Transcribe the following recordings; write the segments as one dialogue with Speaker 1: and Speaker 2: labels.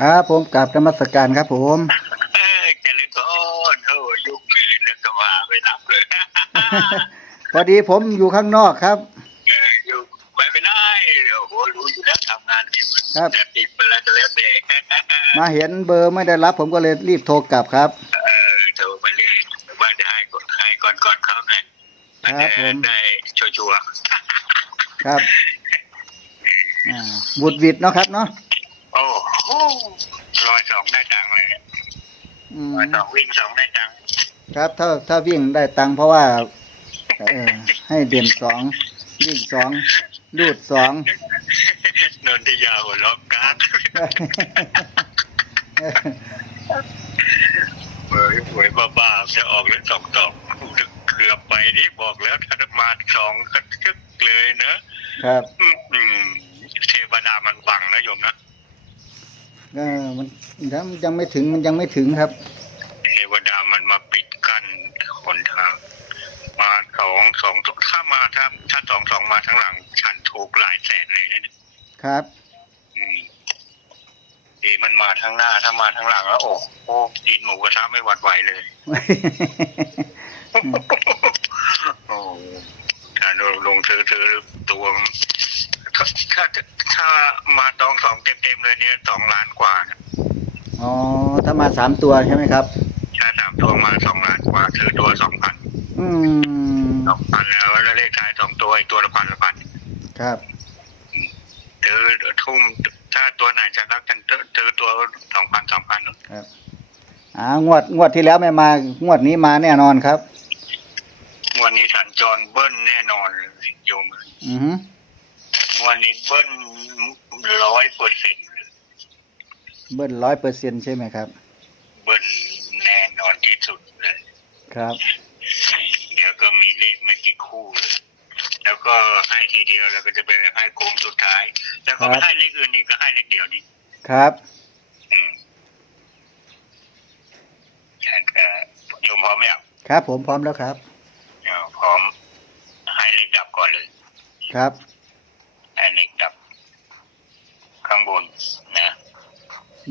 Speaker 1: ครับผมกราบธรรมสการครับผม
Speaker 2: เออเจริญพรโอ้ยุ่งเลยเรื่องสมาไม่รับเลย
Speaker 1: พอดีผมอยู่ข้างนอกครับ
Speaker 2: อยู่ไม่ไม่ได้โอ้โหรู้อยู่แล้วทำงานเนี่ย
Speaker 1: ครับ
Speaker 2: จะติดไปแล้วก็แล้วแต่
Speaker 1: มาเห็นเบอร์ไม่ได้รับผมก็เลยรีบโทรกลับครับ
Speaker 2: เออโทรมาเลยว่าจะให้ก่อนให้ก่อนก่อนเขาไง
Speaker 1: ครับผม
Speaker 2: ได้ชัวร์
Speaker 1: ครับอ่าบุดหวิดเนาะครับเนาะ
Speaker 2: ๆ โอ้โหร้อยสองได้ตังค์เลย
Speaker 1: อืม
Speaker 2: ร้อยสองวิ่งสองได้ตังค์
Speaker 1: ครับ ถ้าถ้าวิ่งได้ตังค์เพราะว่าเออให้เด่นสองวิ่งสองลูดสอง
Speaker 2: นนทิยาหัวล็อกการ์ดเฮ้ยหวยบ้าๆจะออกเลยสองสองเกือบไปนี่บอกแล้วถ้ามาสองก็ทึกเลยนะ
Speaker 1: ครับ
Speaker 2: อืมเทวดามันบังนะโยมนะ
Speaker 1: เออมันยังยังไม่ถึงมันยังไม่ถึงครับ
Speaker 2: เทวดามันมาปิดกั้นหนทาง มาสองสองถ้ามาถ้าถ้าสองสองมาทั้งหลัง ฉันถูกหลายแสนเลยนะเนี่ย
Speaker 1: ครับ
Speaker 2: อืมดีมันมาทั้งหน้าถ้ามาทั้งหลังแล้วโอ้โหกินหมูกระทะไม่หวัดไหวเลยโอ้ถ้าลงซื้อซื้อตัว ถ้าถ้าถ้ามาตองสองเต็มๆเลยเนี่ยสองล้านกว่านะ
Speaker 1: อ๋อถ้ามาสามตัวใช่ไหมครับ
Speaker 2: ถ้าสามตัวมาสองล้านกว่าซื้อตัวสองพัน
Speaker 1: อืม
Speaker 2: สองพันแล้วแล้วเลขท้ายสองตัวอีกตัวละพันละพัน
Speaker 1: ครับ
Speaker 2: ซื้อทุ่มถ้าตัวไหนจะรักกันซื้อตัวสองพันสองพัน
Speaker 1: ครับอ่างวดงวดที่แล้วไม่มางวดนี้มาแน่นอนครับ
Speaker 2: วันนี้สัญจรเบิ้ลแน่นอนเลยโยม
Speaker 1: อือฮึ
Speaker 2: วันนี้เบิ้ลร้อยเปอร์เซ็นต์
Speaker 1: เบิ้ลร้อยเปอร์เซ็นใช่ไหมครับ
Speaker 2: เบิ้ลแน่นอนที่สุดเลย
Speaker 1: ครับ
Speaker 2: เดี๋ยวก็มีเลขไม่กี่คู่เลยแล้วก็ให้ทีเดียวแล้วก็จะไปให้โค้งสุดท้าย แล้วก็ไม่ให้เลขอื่นอีกก็ให้เลขเดียวนี้
Speaker 1: ครับ
Speaker 2: อืมฉันก็โยมพร้อมไหมอะ
Speaker 1: ครับ ผมพร้อมแล้วครับ
Speaker 2: เอาพร้อมให้เลขดับก่อนเลย
Speaker 1: ครับ
Speaker 2: ให้เลขดับข้างบนนะ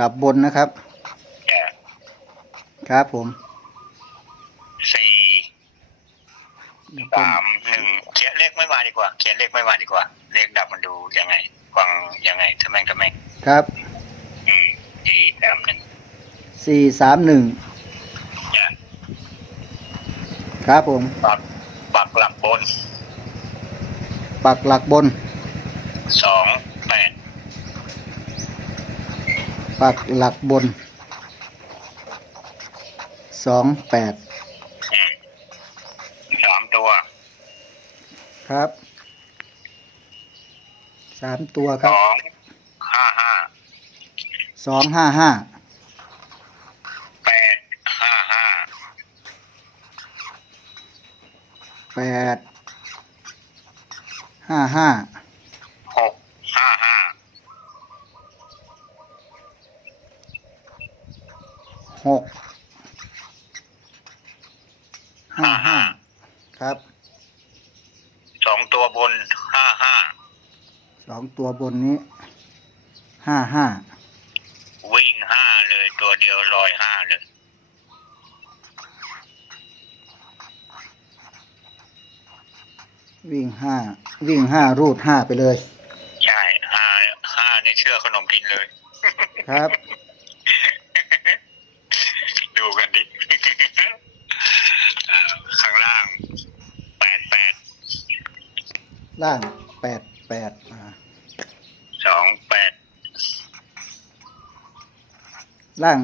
Speaker 1: ดับบนนะครับ
Speaker 2: แต่
Speaker 1: ครับผม
Speaker 2: สี่
Speaker 1: ดับบน
Speaker 2: สามหนึ่งเขียนเลขไม่มาดีกว่า เขียนเลขไม่มาดีกว่า เลขดับมันดูยังไง ฟังยังไงทำแม่งทำแม่ง
Speaker 1: ครับ
Speaker 2: อืมสี่สามหนึ่ง
Speaker 1: สี่สามหนึ่ง
Speaker 2: เนี่ย
Speaker 1: ครับผม
Speaker 2: ปักปักหลักบน
Speaker 1: ปักหลักบน
Speaker 2: สองแปด
Speaker 1: ปักหลักบน สองแปด
Speaker 2: อืมสามตัว
Speaker 1: ครับ สามตัวค
Speaker 2: ส
Speaker 1: รับ
Speaker 2: องห้าห้า
Speaker 1: สองห้าห้า
Speaker 2: แปดห้าห้า
Speaker 1: แปด ห้าห้า
Speaker 2: หกห้าห้า
Speaker 1: หกห้าห้าครับ
Speaker 2: สองตัวบนห้าห้า
Speaker 1: สองตัวบนนี้ห้าห้า
Speaker 2: วิ่งห้าเลยตัวเดียวลอยห้าเลย
Speaker 1: วิ่งห้าวิ่งห้ารูดห้าไปเลย
Speaker 2: ใช่ห้าห้าในเชื่อขนมกินเลย
Speaker 1: ครับ
Speaker 2: ดูกันดิ เอ่อข้างล่างแปดแปด
Speaker 1: ล่างแปดแปดอ่า
Speaker 2: สองแปด
Speaker 1: ล่าง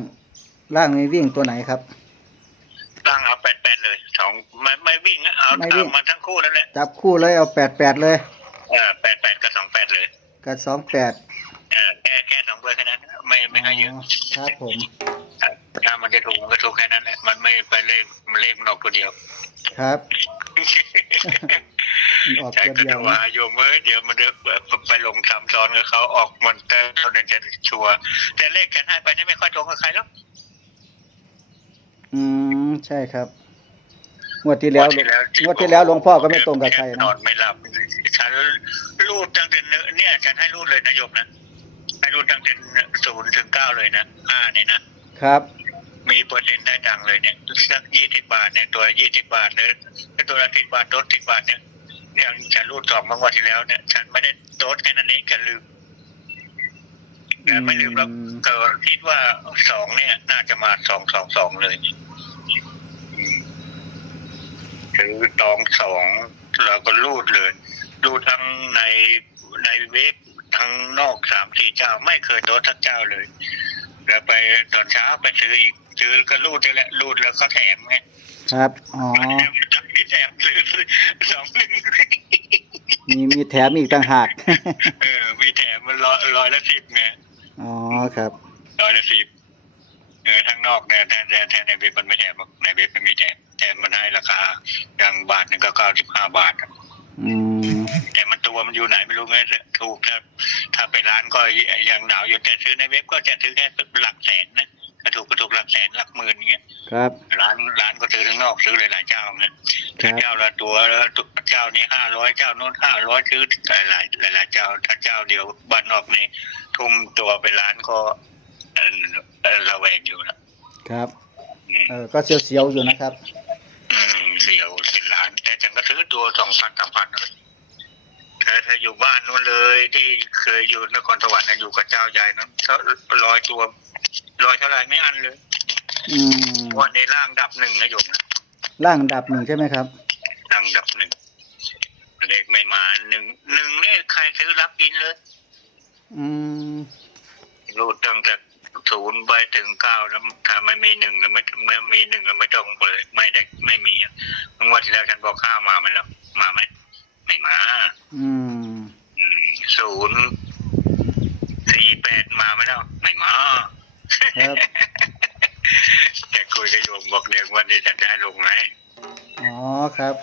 Speaker 1: ล่างนี้วิ่งตัวไหนครับ
Speaker 2: ล่างเอาแปดแปดเลยสองไม่ไม่วิ่งนะเอา
Speaker 1: ไม่วิ่ง
Speaker 2: เอามาทั้งคู่นั่นแหละ
Speaker 1: จับคู่เลยเอาแปดแปดเลย
Speaker 2: เออแปดแปดกับสองแปดเลย
Speaker 1: กับสองแปด
Speaker 2: เออแค่แค่สองเบอร์แค่นั้นไม่ไม่ให้เยอะ
Speaker 1: ครับผม
Speaker 2: ถ้ามันจะถูกมันก็ถูกแค่นั้นแหละมันไม่ไปเลขมันเลขมันออกตัวเดียว
Speaker 1: ครับ มันออก
Speaker 2: ใช่
Speaker 1: ตัว
Speaker 2: ก็
Speaker 1: เดีย
Speaker 2: จะ
Speaker 1: ว
Speaker 2: ว่า
Speaker 1: นะ
Speaker 2: โยมเอ้ยเดี๋ยวมันจะไปลงซ้ำซ้อนกับเขาออกมันเตอร์เขาเนี่ยจะชัวร์แต่เลขกันให้ไปนี่ไม่ค่อยตรงกับใครหรอก
Speaker 1: อืมใช่ครับงวดที่แล้วงวดที่แล้วหลวงพ่อก็ไม่ตรงกับใคร
Speaker 2: น
Speaker 1: นะ
Speaker 2: อนไม่หลับฉันรูดตั้งแต่เนื้อเนี่ยฉันให้รูดเลยนะโยมนะให้รูดตั้งแต่ศูนย์ถึงเก้าเลยนะห้าเนี่ยนะ ครับ มีเปอร์เซ็นต์ได้ดังเลยเนี่ยสักยี่สิบบาทเนี่ยตัวยี่สิบบาทเลยตัวละสิบบาทโดนสิบบาทเนี่ย ยังฉันรูดสองเมื่อวันที่แล้วเนี่ย ฉันไม่ได้โดนแค่นั้นเองฉันลืมแต่ไม่ลืมแล้ว
Speaker 1: อืม
Speaker 2: ก็คิดว่าสองเนี่ย น่าจะมาสองสองสองเลยอืมคือตองสองเราก็รูดเลยรูดทั้งในในเว็บทั้งนอกสามสี่เจ้า ไม่เคยโดนทักเจ้าเลยแล้วไปตอนเช้าไปซื้ออีกซื้อก็รูดนี่แหละรูดแล้วก็แถมไง
Speaker 1: ครับ อ๋อ
Speaker 2: แถมนี่แถมซื้อสองหนึ่ง
Speaker 1: มีมีแถมอีกต่างหาก
Speaker 2: เออมีแถมมันร้อยร้อยละสิบไง
Speaker 1: อ๋อครับ
Speaker 2: ร้อยละสิบเออทางนอกเนี่ยแทนแทนแทนในเว็บมันไม่แถมหรอกในเว็บมันมีแถมแถมมันให้ราคาอย่างบาทหนึ่งก็เก้าสิบห้าบาทอะ
Speaker 1: อืม
Speaker 2: แต่มันตัวมันอยู่ไหนไม่รู้ไงถูกถ้าถ้าไปร้านก็ยังหนาวอยู่แต่ซื้อในเว็บก็จะซื้อแค่หลักแสนนะ ถ้าถูกก็ถูกหลักแสนหลักหมื่นเงี้ย
Speaker 1: ครับ
Speaker 2: ร้านร้านก็ซื้อข้างนอกซื้อหลายๆเจ้าเนี่ย
Speaker 1: ครับ
Speaker 2: เจ้าละตัวแล้วเจ้านี้ห้าร้อยเจ้าโน้นห้าร้อยซื้อหลายหลายหลายๆเจ้า ถ้าเจ้าเดียวบ้านนอกนี้ ทุ่มตัวไปร้านก็เอ่อเอ่อระแวงอยู่นะครับ อืม
Speaker 1: เออก็เสียวๆอยู่นะครับ
Speaker 2: อืมเสียวเป็นล้าน แต่ฉันก็ซื้อตัวสองพันสามพันแต่ถ้าอยู่บ้านนู้นเลยที่เคยอยู่นครสวรรค์นะอยู่กับเจ้าใหญ่นั้นเขาลอยตัว ลอยเท่าไหร่ไม่อันเลย
Speaker 1: อืม
Speaker 2: วันนี้ร่างดับหนึ่งนะโยมนะ
Speaker 1: ล่างดับหนึ่งใช่ไหมครับ
Speaker 2: ร่างดับหนึ่งเลขไม่มาหนึ่งหนึ่งนี่ใครซื้อรับกินเลย
Speaker 1: อืม
Speaker 2: รูดตั้งแต่ศูนย์ไปถึงเก้าแล้วถ้าไม่มีหนึ่งแล้วไม่ไม่มีหนึ่งแล้วไม่ต้องเลยไม่ได้ไม่มีอะเมื่อวันที่แล้วฉันบอกข้าวมาไหมล่ะมาไหมไม่มา
Speaker 1: อืม
Speaker 2: อืมศูนย์สี่แปดมาไหมแล้วไม่มา
Speaker 1: ครับ
Speaker 2: แต่คุยกับโยมบอกเดี๋ยววันนี้ฉันจะให้ลงไหม
Speaker 1: อ๋อครับ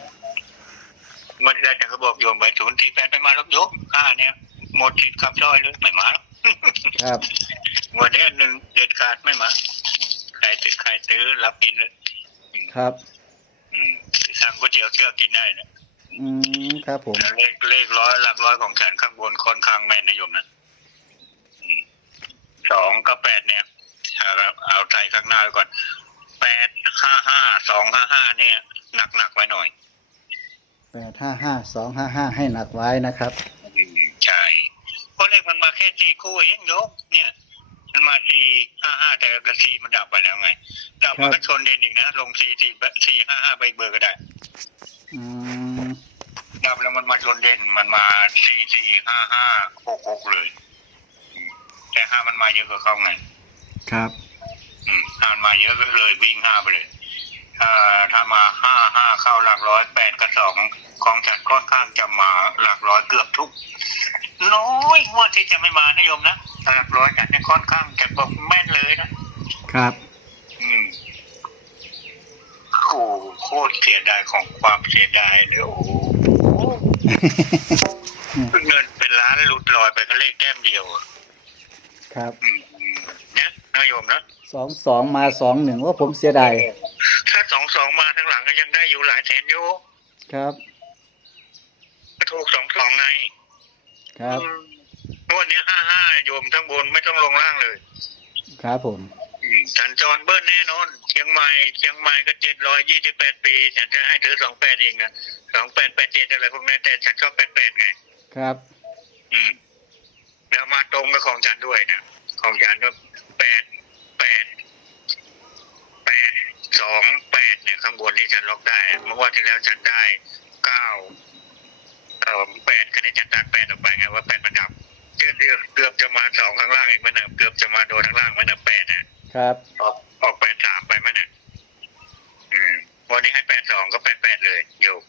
Speaker 2: วันที่แล้วฉันก็บอกโยมไปศูนย์สี่แปดไม่มาแล้วโยมค่าเนี่ยหมดทิศขับร้อยเลยไม่มาหรอก
Speaker 1: ครับ
Speaker 2: วันนี้หนึ่งเด็ดขาดไม่มาใครติดใครซื้อรับกินเลย
Speaker 1: ครับ
Speaker 2: อืมสั่งก๋วยเตี๋ยวเชื่อกินได้นะ
Speaker 1: อืมครับผม
Speaker 2: แล้วเลขเลขร้อยหลักร้อยของฉันข้างบนค่อนข้างแม่นนะโยมนะอืมสองก็แปดเนี่ย เอาเอาใจข้างหน้าไว้ก่อนแปดห้าห้าสองห้าห้าเนี่ยหนักหนักๆไว้หน่อย
Speaker 1: แปดห้าห้าสองห้าห้าให้หนักไว้นะครับ
Speaker 2: อืมใช่เพราะเลขมันมาแค่สี่คู่เองโยมเนี่ย มันมาสี่ห้าห้าแต่กระสี่มันดับไปแล้วไง ดับมันก็ชนเด่นอีกนะ ลงสี่สี่สี่ห้าห้าไปเบอร์ก็ได้
Speaker 1: อืม
Speaker 2: ดับแล้วมันมาชนเด่นมันมาสี่สี่ห้าห้าหกหกเลยอืมแต่ห้ามันมาเยอะกว่าเขาไง
Speaker 1: ครับ
Speaker 2: อืมห้ามันมาเยอะก็เลยวิ่งห้าไปเลยถ้าถ้ามาห้าห้าเข้าหลักร้อยแปดกับสองของฉันค่อนข้างจะมาหลักร้อยเกือบทุก น้อยงว่าที่จะไม่มานะโยมนะหลักร้อยฉันเนี่ยค่อนข้างจะบอกแม่นเลยนะครับ อืมโอ้โหโคตรเสียดายของความเสียดายเลยโอ้โหเงินเป็นล้านหลุดลอยไปก็เลขแก้มเดียวอะ
Speaker 1: ครับ
Speaker 2: อืมเนี่ยนะโยมนะ
Speaker 1: สองสองมาสองหนึ่งว่าผมเสียดาย
Speaker 2: ถ้าสองสองมาทั้งหลังก็ยังได้อยู่หลายแสนอยู่
Speaker 1: ครับ
Speaker 2: ก็ถูกสองสองไง
Speaker 1: ครับ
Speaker 2: อืมงวดเนี้ห้าห้าโยมทั้งบนไม่ต้องลงล่างเลย
Speaker 1: ครับผม
Speaker 2: อืมสัญจรเบิ้ลแน่นอนเชียงใหม่เชียงใหม่ก็เจ็ดร้อยยี่สิบแปดปีฉันจะให้ถือสองแปดเองนะสองแปดแปดเจ็ดอะไรพวกนี้แต่ฉันชอบแปดแปดไง
Speaker 1: ครับ
Speaker 2: อืมแล้วมาตรงกับของฉันด้วยนะของฉันก็แปดแปดแปด สองแปดเนี่ยข้างบนที่ฉันล็อกได้ เมื่อวันที่แล้วฉันได้เก้าเอ่อแปดคะแนนฉันตัดแปดออกไปไงว่าแปดมันดับเกือบเกือบจะมาสองข้างล่างเองมันนะเกือบจะมาโดนข้างล่างมันนะแปดนะครับ ออกออกแปดสามไปมันนะอืมวันนี้ให้แปดสองก็แปดแปดเลยโยก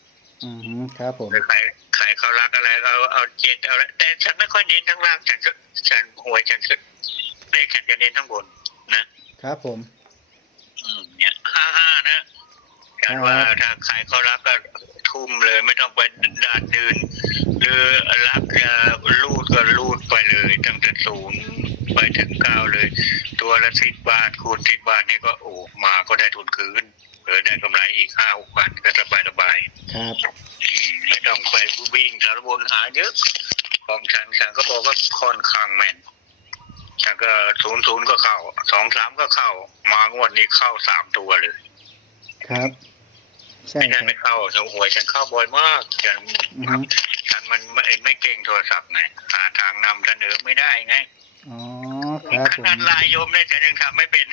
Speaker 1: อืมครับผม
Speaker 2: หรือใครใครเขารักอะไรเอาเอาเจ็ดเอาแต่ฉันไม่ค่อยเน้นทั้งล่างฉันก็ฉันหวยฉันก็เลขฉันจะเน้นทั้งบนนะครับ
Speaker 1: ผม
Speaker 2: อืมเนี่ยห้าห้านะ แต่ว่า
Speaker 1: ครับ
Speaker 2: ถ้าใครเขารักก็ทุ่มเลยไม่ต้องไปดาดดืนหรือรักจะลูดก็ลูดไปเลยตั้งแต่ศูนย์ไปถึงเก้าเลย ตัวละสิบบาทคูณสิบบาทนี่ก็โอ้มาก็ได้ทุนคืนเออได้กำไรอีกห้าหกพันก็สบายสบายๆ
Speaker 1: ครับ
Speaker 2: อืมไม่ต้องไปวิ่งสารบนหาเยอะของฉันฉันก็บอกว่าค่อนข้างแม่นแต่ก็ศูนย์ศูนย์ก็เข้าสองสามก็เข้ามางวดนี้เข้าสามตัวเลย
Speaker 1: ครับ ใช่
Speaker 2: ไม่
Speaker 1: ค
Speaker 2: ได้
Speaker 1: รับ
Speaker 2: ไม่เข้าหวยฉันเข้าบ่อยมากฉัน
Speaker 1: อือฮึ
Speaker 2: ฉันมันไม่ไม่เก่งโทรศัพท์ไงหาทางนำเสนอไม่ได้ไง
Speaker 1: อ๋อครับ
Speaker 2: ข
Speaker 1: ผม
Speaker 2: นาดลายโยมเนี่ยฉันยังทำไม่เป็น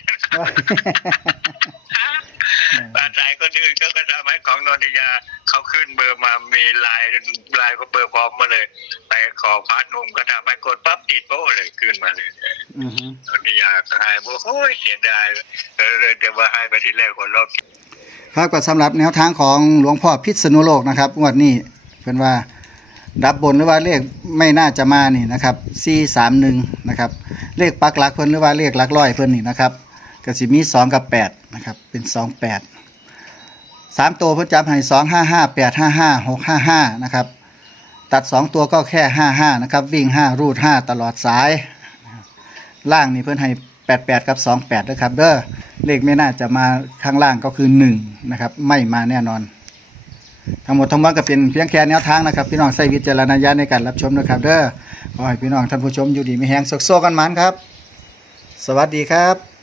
Speaker 2: ปาสายคนอื่นเขาก็ทำให้ของนนทิยาเขาขึ้นเบอร์มามีลายลายก็เบอร์พร้อมมาเลย ไปขอพาร์ทหนุ่มก็ทำให้กดปั๊บติดโบ้เลยขึ้นมาเลย
Speaker 1: อือฮึ
Speaker 2: นนทิยาก็ให้บอกโอ้ยเสียดายเออเลยแต่ว่าให้ไปทีแรกคนรอบ
Speaker 1: ครับก็สำหรับแนวทางของหลวงพ่อพิษณุโลกนะครับงวดนี้เพิ่นว่าดับบนหรือว่าเลขไม่น่าจะมานี่นะครับ431นะครับเลขปักหลักเพิ่นหรือว่าเลขหลักร้อยเพิ่นนี่นะครับก็สิมี2กับ8นะครับเป็น28 3ตัวเพิ่นจับให้255 855 655นะครับตัด2ตัวก็แค่55นะครับวิ่ง5รูด5ตลอดสาย ล่างนี่เพิ่นให้ 88 กับ 28นะครับเด้อเลขไม่น่าจะมาข้างล่างก็คือ1นะครับไม่มาแน่นอน ทั้งหมดทั้งมวลก็เป็นเพียงแค่แนวทางนะครับ พี่น้องใส่วิจารณญาณในการรับชมนะครับ เด้อขอให้พี่น้องท่านผู้ชมอยู่ดีมีแหงสุขโซกันมันครับ สวัสดีครับ